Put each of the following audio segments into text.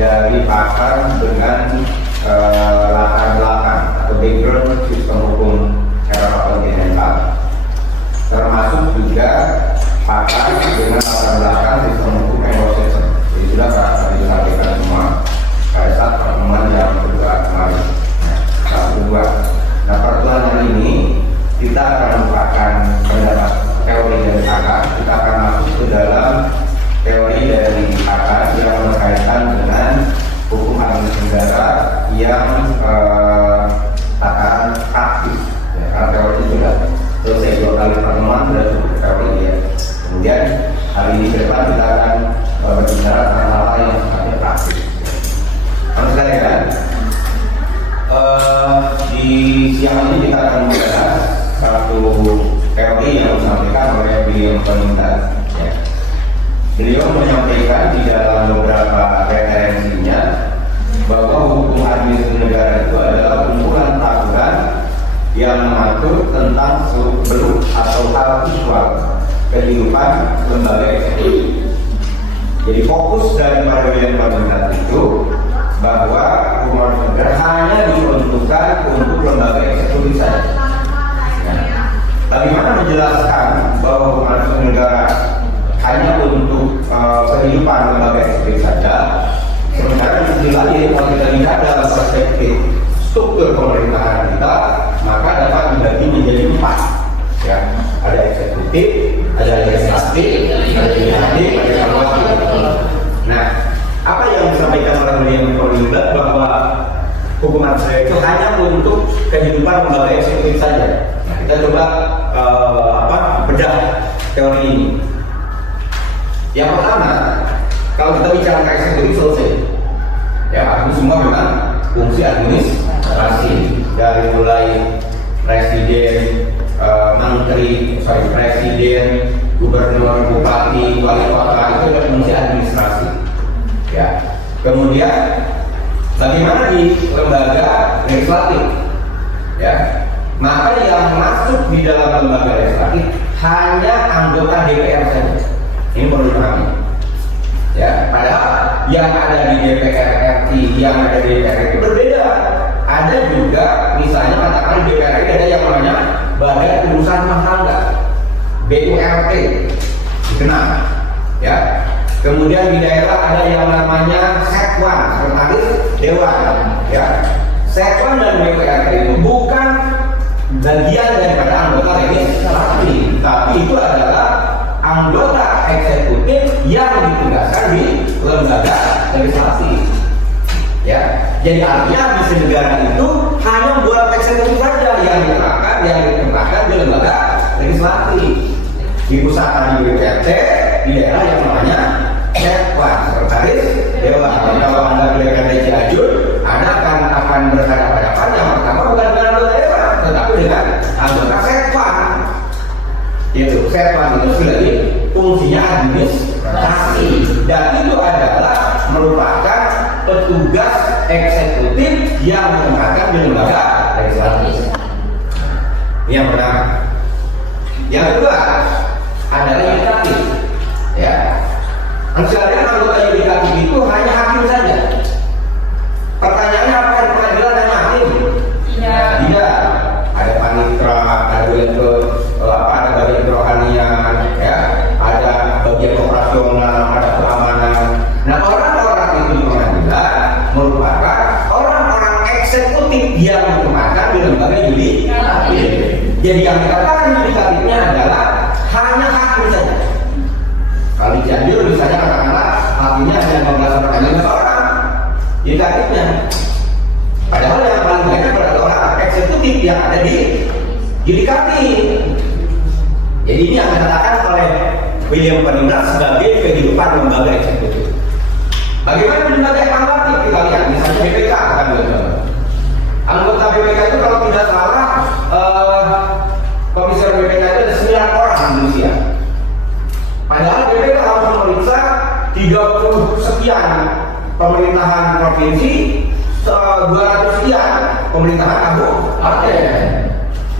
dari pakar dengan latar belakang atau background sistem hukum secara kontinental, termasuk juga pakar dengan latar belakang sistem hukum Anglo-Saxon. Jadi sudah kami sampaikan semua pada saat pertemuan yang kedua kemarin. Kedua, nah pertemuan yang ini kita akan merupakan pendapat teori dari pakar. Kita akan masuk ke dalam teori dari pakar yang berkaitan dengan hukum administrasi negara yang takaran praktis. Ya, karena teori sudah selesai 2 kali pertemuan, sudah cukup teori ya. Kemudian hari ini ke depan kita akan berbicara tentang hal-hal yang sifatnya praktis. Harus sekalian, di siang ini kita akan membahas satu teori yang disampaikan oleh beliau pemintas. Ya. Beliau menyampaikan di dalam beberapa referensinya bahwa hukum administrasi negara itu adalah kumpulan peraturan yang mengatur tentang seluk-beluk atau hal visual kehidupan lembaga eksekutif. Jadi fokus daripada beliau pemintas itu bahwa hukum administrasi negara hanya diuntukkan untuk lembaga eksekutif saja. Bagaimana menjelaskan bahwa hukum administrasi negara hanya untuk kehidupan lembaga eksekutif saja? Sementara di sisi lain, kalau kita lihat dalam perspektif struktur pemerintahan kita, maka dapat dibagi menjadi 4. Ya, ada eksekutif, ada legislatif, ada yudikatif, ada evaluatif. Nah, apa yang disampaikan oleh beliau pemintas bahwa hukum administrasi itu hanya untuk kehidupan lembaga eksekutif saja. Nah, kita coba bedah teori ini. Yang pertama, kalau kita bicara eksekutif selesai, ya itu semua memang fungsi administrasi dari mulai presiden, presiden, gubernur, bupati, wali kota itu adalah fungsi administrasi. Ya, kemudian bagaimana di lembaga legislatif? Ya, maka yang masuk di dalam lembaga legislatif hanya anggota DPR saja. Ini perlu dipahami. Ya, padahal yang ada di DPR RI, yang ada di DPR itu berbeda. Ada juga, misalnya katakan di DPR RI ada yang namanya Badan Urusan Rumah Tangga, BURT, dikenal. Ya. Kemudian di daerah ada yang namanya Sekwan, Sekretaris Dewan. Ya. Sekwan dan BURT itu bukan bagian daripada anggota legislatif, tapi itu adalah anggota eksekutif yang ditugaskan di lembaga legislasi. Ya, jadi artinya di negara itu hanya buat eksekutif saja yang ditempatkan di lembaga legislasi. Di pusat di BPRT, di daerah yang namanya Sekwan, Sekretaris Dewan. Jadi kalau Anda belikan di Cianjur, Anda akan berhadapan-hadapan yang pertama bukan dengan anggota dewan, tetapi dengan anggota Sekwan. Itu Sekwan itu sudah fungsinya administrasi, dan itu adalah merupakan petugas eksekutif yang ditempatkan di lembaga legislatif. Yang pertama. Yang kedua adalah yudikatif. Ya, sekalian anggota yudikatif itu hanya hakim saja. Pertanyaannya apa yang pengadilan hanya hakim? Tidak. Ada panitra, ada ada bagian kerohanian, ya, ada bagian operasional, ada keamanan. Nah, orang-orang itu di pengadilan merupakan orang-orang eksekutif yang ditempatkan di lembaga yudikatif. Jadi yang dikatakan yudikatifnya adalah hanya hakim saja. Kalau di Cianjur misalnya katakanlah hakimnya hanya 15 orang, yudikatifnya. Padahal yang paling banyak adalah orang eksekutif yang ada di yudikatif. Jadi ini yang dikatakan oleh William Penindas sebagai kehidupan lembaga eksekutif. Bagaimana di lembaga evaluatif? Kita lihat misalnya BPK kan betul. Anggota BPK itu kalau tidak salah komisioner BPK itu ada 9 orang di Indonesia. Padahal BPK harus memeriksa 30 sekian pemerintahan provinsi, 200 sekian pemerintahan kabupaten.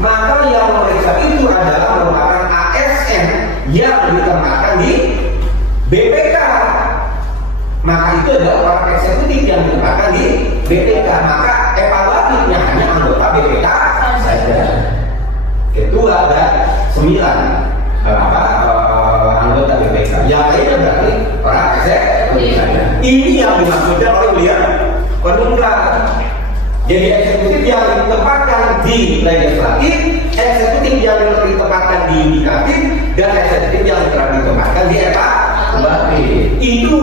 Maka yang memeriksa itu adalah merupakan ASN yang ditempatkan di BPK. maka itu adalah orang eksekutif yang ditempatkan di BPK. Maka evaluatifnya hanya anggota BPK saja. Ketua dan 9 anggota BPK. Yang lainnya berarti orang eksekutif saja. Ini yang dimaksudkan oleh beliau Konungkla. Jadi eksekutif yang ditempatkan di legislatif, eksekutif yang ditempatkan di yudikatif, dan eksekutif yang ditempatkan di evaluatif. Itu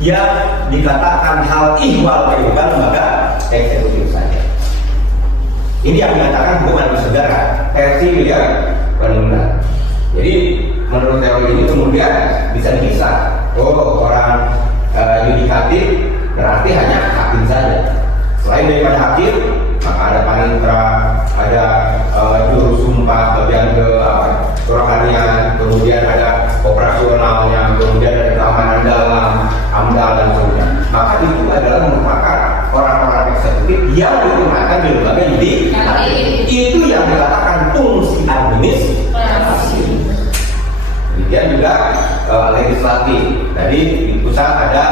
yang dikatakan hal ihwal kehidupan lembaga eksekutif saja. Ini yang dikatakan hukuman bersaudara versi beliau Konungkla. Jadi menurut teori ini kemudian bisa dipisah. Oh, orang yudikatif berarti hanya hakim saja. Selain daripada hakim, maka ada panitra, ada juru sumpah, bagian kerohanian, kemudian ada operasionalnya, kemudian ada keamanan dalam, AMDAL dan sebagainya. Maka itu adalah merupakan orang-orang eksekutif yang ditempatkan di lembaga yudikatif. Itu yang dikatakan fungsi administrasi. Demikian juga legislatif. Tadi di pusat ada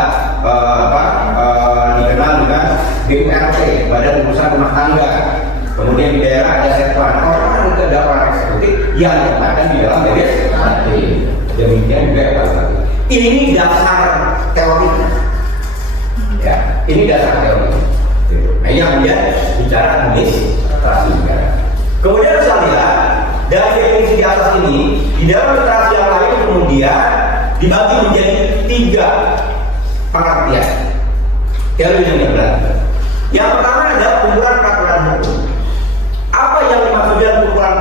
dikenal dengan BURT, Badan Urusan Rumah Tangga. Kemudian di daerah ada Setwan. Orang itu ada orang eksekutif yang ditempatkan di dalam legislatif. Demikian juga evaluatif. Ini dasar teori. Ya, ini dasar teori. Nah, ini yang kemudian bicara administrasi negara. Kemudian saya lihat dari definisi di atas ini, di dalam literasi yang lain kemudian dibagi menjadi 3 pengertian. Teori yang berbeda. Yang pertama adalah kumpulan peraturan hukum. Apa yang dimaksudkan kumpulan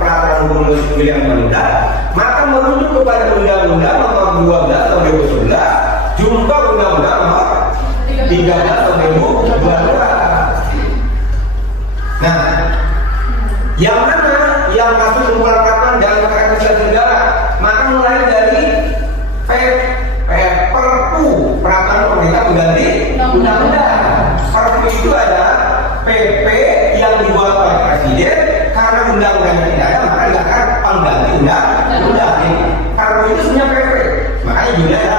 peraturan hukum yang berbeda? Maka merujuk kepada Undang-Undang Nomor 12 Tahun 2011, jumlah Undang-Undang Nomor 13 Tahun 2012. Nah, yang mana yang masuk kumpulan peraturan dalam eksekutif negara? Maka mulai dari Perpu, peraturan pemerintah mengganti undang-undang. Perpu itu adalah PP yang dibuat oleh presiden karena undang-undangnya tidak ada, maka dikatakan pengganti undang-undang. Perpu itu sebenarnya PP, makanya juga ada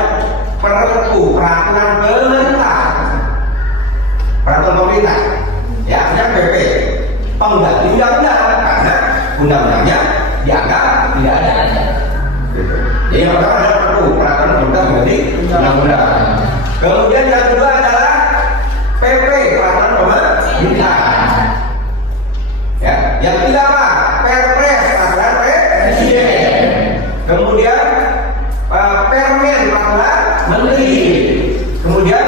Perpu, peraturan pemerintah, peraturan pemerintah. Ya, artinya PP, pengganti undang-undang karena undang-undangnya dianggap tidak ada. Jadi yang pertama adalah Perpu, peraturan pemerintah mengganti undang-undang. Kemudian yang kedua adalah PP, peraturan pemerintah. Ya, yang ketiga apa? Perpres, peraturan presiden. Kemudian Permen, peraturan menteri. Kemudian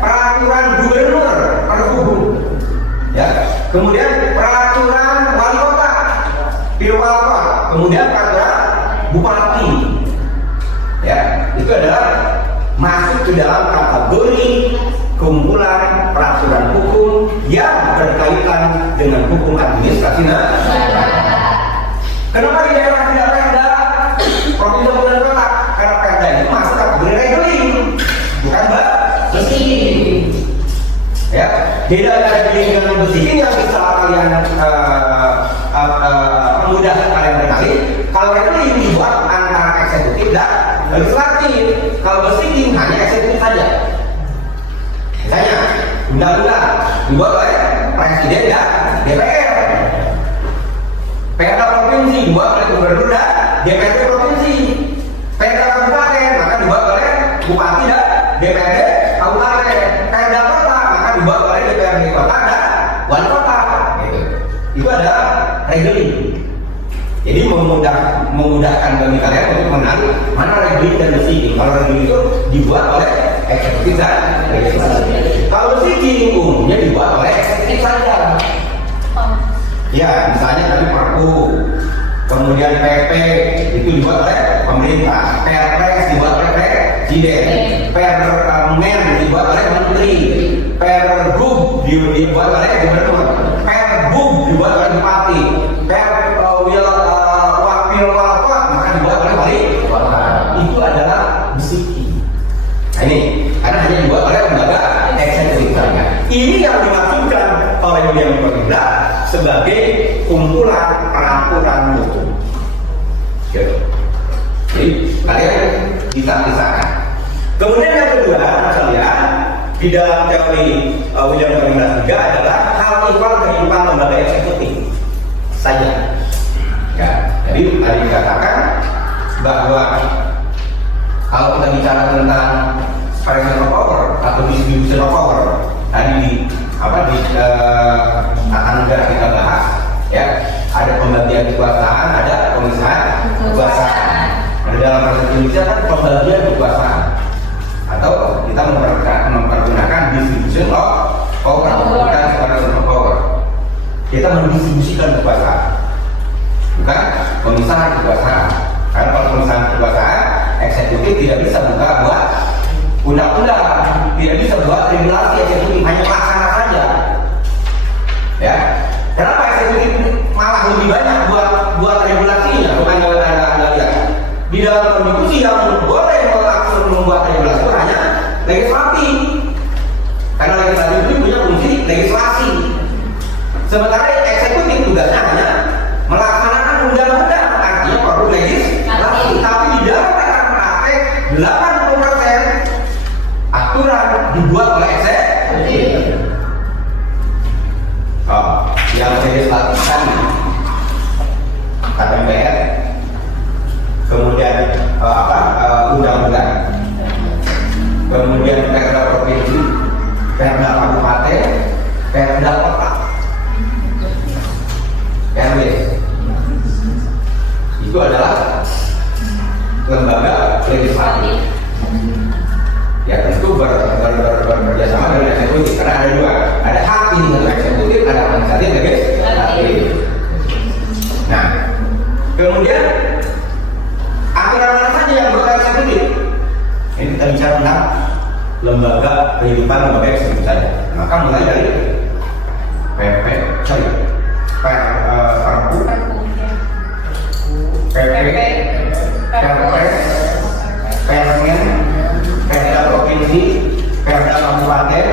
peraturan gubernur, perhubung. Ya, kemudian peraturan wali kota, pilwalkot. Kemudian peraturan bupati. Ya, itu adalah masuk ke dalam kategori kumpulan peraturan hukum yang berkaitan dengan hukum administrasi negara. Kenapa di daerah tidak perda, provinsi dan kota? Karena perda itu masuk kategori regeling, bukan besiking. Ya, beda regeling dengan besiking yang bisa kalian mudah kalian ketahui. Kalau regeling dibuat antara eksekutif dan legislatif, kalau besiking hanya eksekutif saja. Misalnya, undang-undang dibuat oleh presiden dan DPR. Perda provinsi dibuat oleh gubernur dan DPRD provinsi. Perda kabupaten maka dibuat oleh bupati dan DPRD kabupaten. Perda kota maka dibuat oleh DPRD kota dan wali kota. Itu adalah regeling. Jadi memudahkan bagi kalian untuk mengenali mana regeling dan besiking. Kalau regeling itu dibuat oleh eksekutif dan legislatif. Kalau besiking umumnya dibuat oleh eksekutif saja. Ya, misalnya tadi Perpu, kemudian PP itu dibuat oleh pemerintah, Perpres dibuat oleh presiden, Permen dibuat oleh menteri, Pergub dibuat oleh gubernur, Perbub dibuat oleh bupati, Wakil-wakot maka dibuat oleh wali kota. Itu adalah besiking. Nah, ini karena hanya dibuat oleh lembaga eksekutif saja. Ini yang dimaksudkan oleh William Konungkla sebagai kumpulan peraturan hukum. Jadi kalian bisa pisahkan. Kemudian yang kedua, di dalam teori William Perlindang juga adalah hal ihwal kehidupan lembaga eksekutif saja. Ya, jadi tadi dikatakan bahwa kalau kita bicara tentang separation of power atau distribution of power tadi di tata negara kita bahas, ya, ada pembagian kekuasaan, ada pemisahan kekuasaan. Ada dalam bahasa Indonesia kan pembagian kekuasaan atau kita mempergunakan distribution of power, bukan separation of power. Kita mendistribusikan kekuasaan, bukan pemisahan kekuasaan. Karena kalau pemisahan kekuasaan, eksekutif tidak bisa buat undang-undang, tidak bisa buat regulasi eksekutif, hanya pelaksana saja. Ya, kenapa eksekutif malah lebih banyak buat regulasinya? Bukan Anda lihat di dalam konstitusi yang boleh membuat regulasi itu hanya legislatif, karena legislatif itu punya fungsi legislasi. Sementara eksekutif tugasnya hanya melaksanakan undang-undang, artinya produk legislasi. Tapi di dalam praktek 80% aturan dibuat oleh eksekutif. Yang legislatif tadi KPR, kemudian undang-undang, kemudian perda provinsi, perda kabupaten, perda kota, RW. Itu adalah lembaga legislatif. Ya tentu bekerjasama dengan eksekutif, karena ada dua, ada hak pilih eksekutif, ada administratif legislatif. Nah, kemudian aturan mana saja yang berupa eksekutif? Ini kita bicara tentang lembaga kehidupan lembaga eksekutif saja. Maka mulai dari PP, Perpu, PP, Perpres, Permen, Perda provinsi, Perda kabupaten,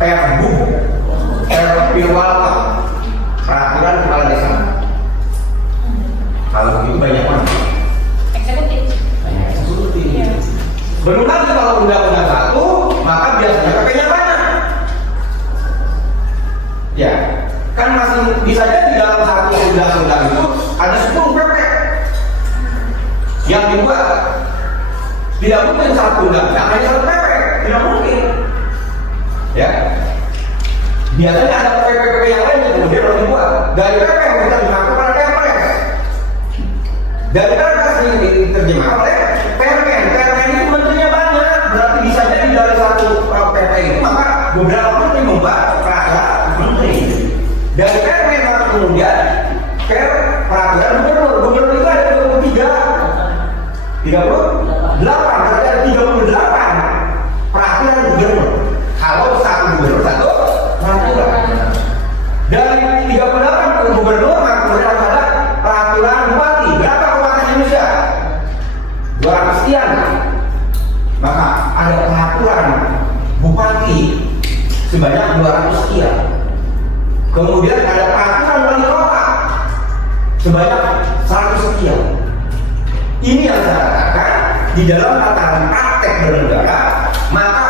Perbu, Perpiwala, peraturan kepala desa. Kalau begitu banyak mana? Eksekutif. Banyak eksekutif. Belum lagi kalau undang-undang satu, maka biasanya PP-nya banyak. Ya, kan masih bisa jadi dalam satu undang-undang itu ada 10 PP yang dibuat. Tidak mungkin satu undang-undang hanya satu PP, tidak mungkin. Ya, biasanya ada PP-PP yang lain yang kemudian harus dibuat. Dari PP kita dimaksud pada Perpres. Dari Perpres ini diterjemahkan oleh Permen. Permen itu menterinya banyak, berarti bisa jadi dari satu PP itu maka beberapa menteri membuat peraturan menteri. Dari Permen maka kemudian peraturan gubernur itu ada 38, berarti ada 38 peraturan gubernur. Kalau satu gubernur satu peraturan. Dari 38 gubernur maka kemudian harus ada peraturan bupati. Berapa kabupaten Indonesia? 200 sekian. Maka ada peraturan bupati sebanyak 200 sekian. Kemudian ada peraturan wali kota sebanyak 100 sekian. Ini yang saya katakan di dalam tataran praktek bernegara, maka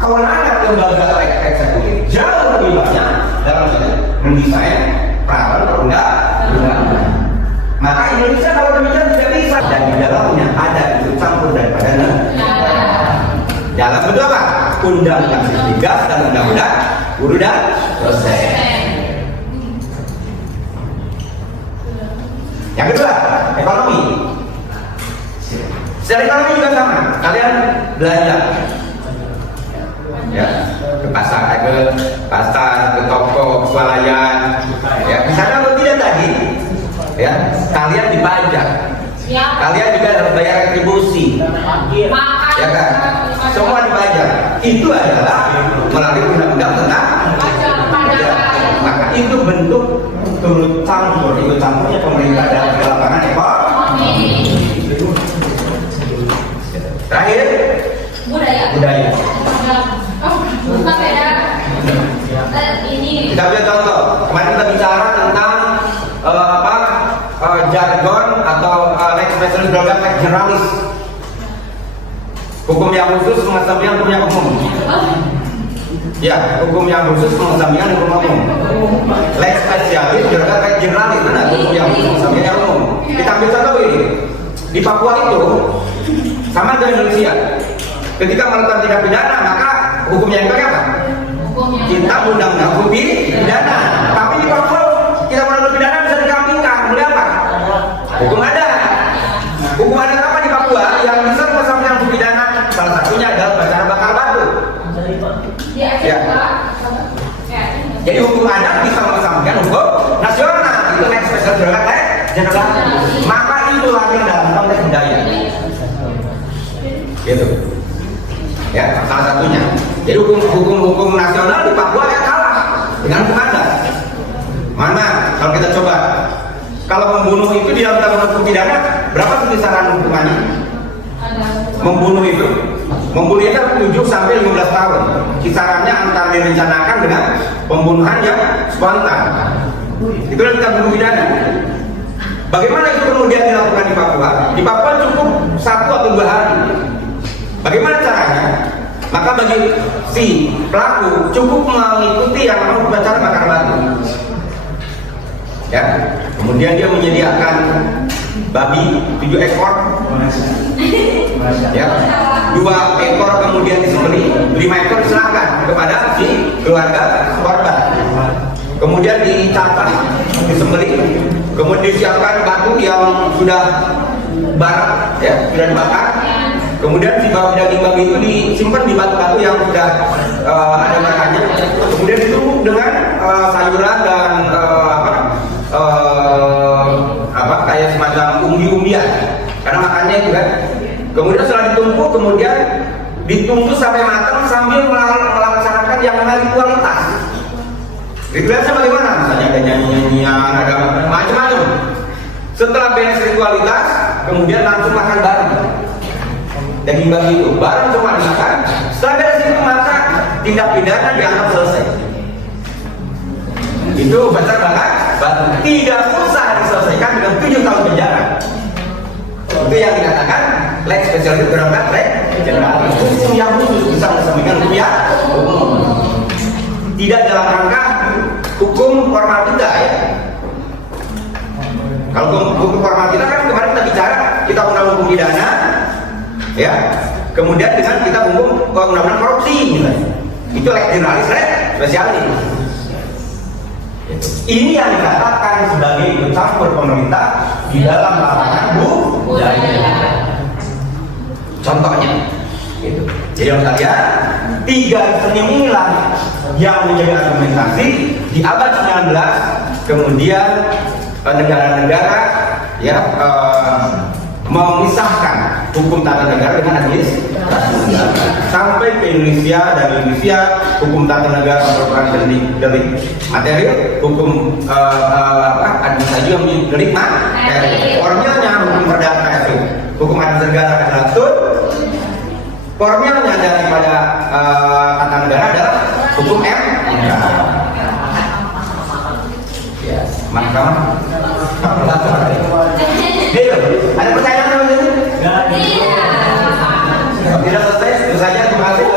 kewenangan lembaga eksekutif jauh lebih banyak dalam mendesain peraturan perundang-undangan. Maka Indonesia kalau demikian tidak bisa, dan di dalamnya ada ikut campur daripada negara. Dalam bentuk apa? Undang-undang migas dan undang-undang guru dan dosen. Yang kedua, ekonomi. Secara ekonomi juga sama. Kalian belanja, ya, ke pasar, ke toko, swalayan, ya. Misalnya kalau tidak tadi, ya, kalian dipajak. Ya. Kalian juga harus bayar retribusi, ya kan? Semua dipajak. Itu adalah melalui undang-undang tentang pajak. Maka itu bentuk turut campur, ikut campurnya pemerintah dalam lapangan ekonomi. Terakhir, budaya. Bukan beda. Ini. Kita ambil contoh. Kemarin kita bicara tentang jargon atau lex specialis, lex generalis. Hukum yang khusus mengesampingkan hukum yang umum. Ya, hukum yang khusus mengesampingkan hukum umum. Lex spesialis juga lex generalis, mana hukum yang khusus mengesampingkan yang umum. Kita ambil contoh ini. Di Papua itu sama dengan Indonesia. Ketika melakukan tindak pidana, maka hukumnya yang pakai apa? Kita undang-undang hukum pidana. Tapi di Papua kita melakukan pidana bisa dikambingkan. Boleh apa? Hukum adat. Hukum adat apa di Papua yang bisa mengesampingkan hukum pidana? Salah satunya adalah cara bakar batu. Ya. Jadi hukum adat bisa mengesampingkan hukum nasional. Itu lex spesialis juga lex generalis. Maka itulah yang dalam konteks budaya. Gitu. Ya, salah satunya. Jadi hukum nasional di Papua ya kalah dengan hukum adat. Mana kalau kita coba, kalau membunuh itu di dalam undang-undang hukum pidana berapa sih kisaran hukumannya? Membunuh itu 7 sampai 15 tahun. Kisarannya antara direncanakan dengan pembunuhan yang spontan. Itu adalah kita hukum pidana. Bagaimana itu kemudian dilakukan di Papua? Di Papua cukup 1 atau 2 hari. Bagaimana caranya? Maka bagi si pelaku cukup mengikuti yang namanya upacara bakar batu. Ya, kemudian dia menyediakan babi 7 ekor, ya, 2 ekor kemudian disembelih, 5 ekor diserahkan kepada si keluarga korban. Kemudian dicatat, disembelih, kemudian disiapkan batu yang sudah barat, ya, sudah dibakar. Kemudian si daging babi itu disimpan di batu-batu yang sudah ada bakarnya. Kemudian ditumbuk dengan sayuran dan kayak semacam umbi-umbian, karena makannya itu kan. Kemudian setelah ditumpuk, kemudian ditunggu sampai matang sambil melaksanakan yang namanya ritualitas. Ritualitasnya bagaimana? Misalnya ada nyanyi-nyanyian, ada macam-macam. Setelah beres ritualitas, kemudian langsung makan bareng. Daging babi itu bareng semua dimakan. Setelah beres itu maka tindak pidana dianggap selesai. Itu bakar batu tidak usah diselesaikan dengan 7 tahun penjara. Itu yang dikatakan lex spesialis berangkat lex generalis. Hukum yang khusus bisa mengesampingkan hukum yang umum. Tidak dalam rangka hukum formal kita, ya. Kalau hukum formal kita kan kemarin kita bicara, kita undang hukum pidana, ya. Kemudian dengan kita undang-undang korupsi, misalnya. Itu lex generalis, lex spesialis. Ini yang dikatakan sebagai ikut campur pemerintah di dalam lapangan budaya. Contohnya, gitu. Jadi yang kalian 3 seni inilah yang menjadi argumentasi di abad 19. Kemudian negara-negara ya memisahkan hukum tata negara dengan administrasi negara. Sampai ke Indonesia, dan Indonesia hukum tata negara merupakan delik material, hukum administrasi juga menjadi delik material. Formilnya hukum perdata itu hukum administrasi negara adalah sud. Formilnya daripada tata negara adalah hukum M. Yes, mahkamah. Ada pertanyaan apa ini? Tidak selesai, itu saja. Terima kasih.